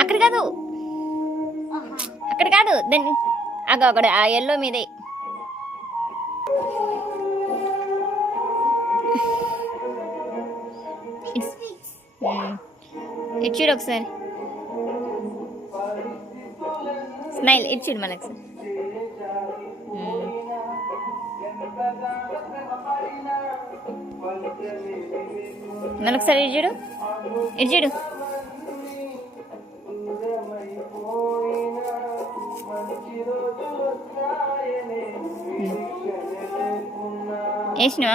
అక్కడ కాదు, అక్కడ కాదు, దాన్ని అక్కడ ఆ ఎల్లో మీదే. ఇటు చూడు ఒకసారి, స్మైల్ ఇటు చూడు మనకు. మనొకసారి ఇటు చూడు, ఇటు చూడు. వేసినా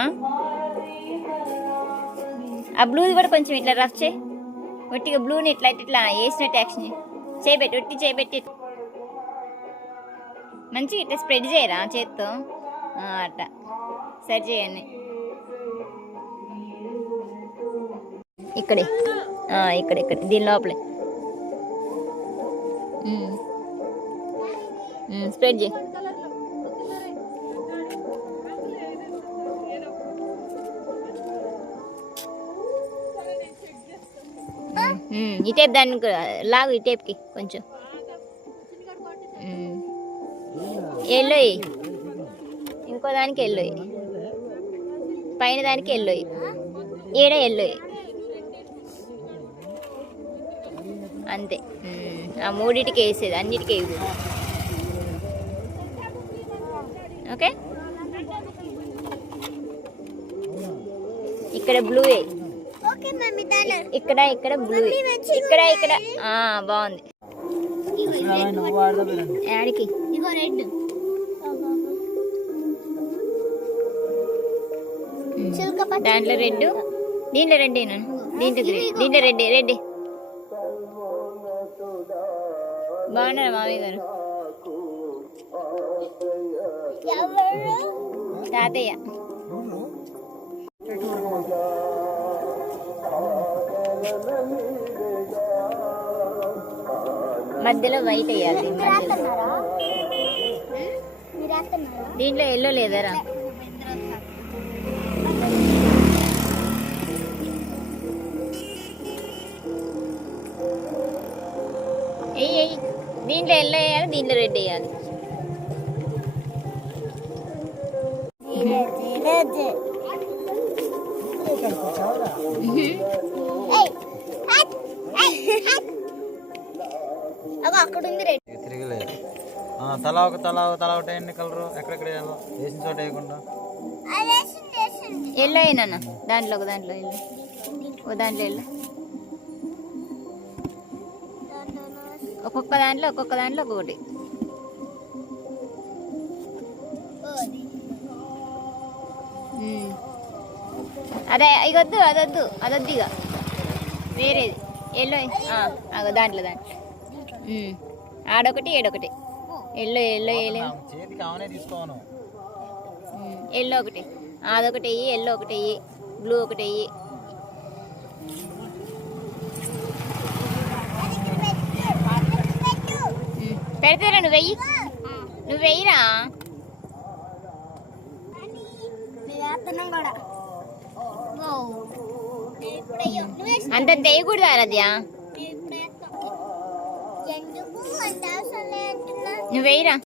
ఆ బ్లూది కూడా కొంచెం ఇట్లా రఫ్ చేయి. ఒట్టిగా బ్లూని ఇట్లా ఇట్లా వేసినట్టు యాక్షన్ చేయబెట్టి, ఒట్టి చేయబెట్టి మంచిగా ఇట్లా స్ప్రెడ్ చేయరా చేత్తో, అట్లా సరి చేయండి. ఇక్కడే ఇక్కడ ఇక్కడ దీని లోపలే స్ప్రెడ్ చేయి. ఈ టైప్ దాన్ని లాగు, ఈ టైప్కి కొంచెం ఎల్లో, ఇంకో దానికి ఎల్లో, పైన దానికి ఎల్లో, ఈడ ఎల్లో, అంతే. ఆ మూడిటికి వేసేది, అన్నిటికీ వేయదు. ఓకే, ఇక్కడ బ్లూ, ఇక్కడ ఇక్కడ బ్లూ, ఇక్కడ ఇక్కడ బాగుంది. యాడికి దాంట్లో రెడ్, దీంట్లో రెడ్, దీంట్లో గ్రీన్, దీంట్లో రెడ్. రెడ్ బాగున్నారా మామయ్య గారు? తాతయ్య మధ్యలో వైట్ వేయాలి. దీంట్లో ఎల్లో లేదరా? దీంట్లో ఎల్లో వేయాలి, దీంట్లో రెడ్ వేయాలి. అక్కడ ఉంది రెడ్. తల ఒకటి ఎన్ని కలరు ఎక్కడెక్కడ వేసిన చోట వేయకుండా ఎల్లో అయినా దాంట్లో ఒక దాంట్లో ఎల్లో, ఓ దాంట్లో ఎల్లో, ఒక్కొక్క దాంట్లో ఒక్కొక్కటి. అదే ఇగొద్దు, అదొద్దు ఇక వేరేది ఎల్లో. దాంట్లో ఆడొకటి ఏడొకటి ఎల్లో ఎల్లో ఒకటి, అదొకటి వెయ్యి, ఎల్లో ఒకటి వెయ్యి, బ్లూ ఒకటి వెయ్యి. పెడతారా? నువ్వు వెయ్యిరా. అంత వేయకూడదు ఆరాధ్య, నువ్వు వెయ్యిరా.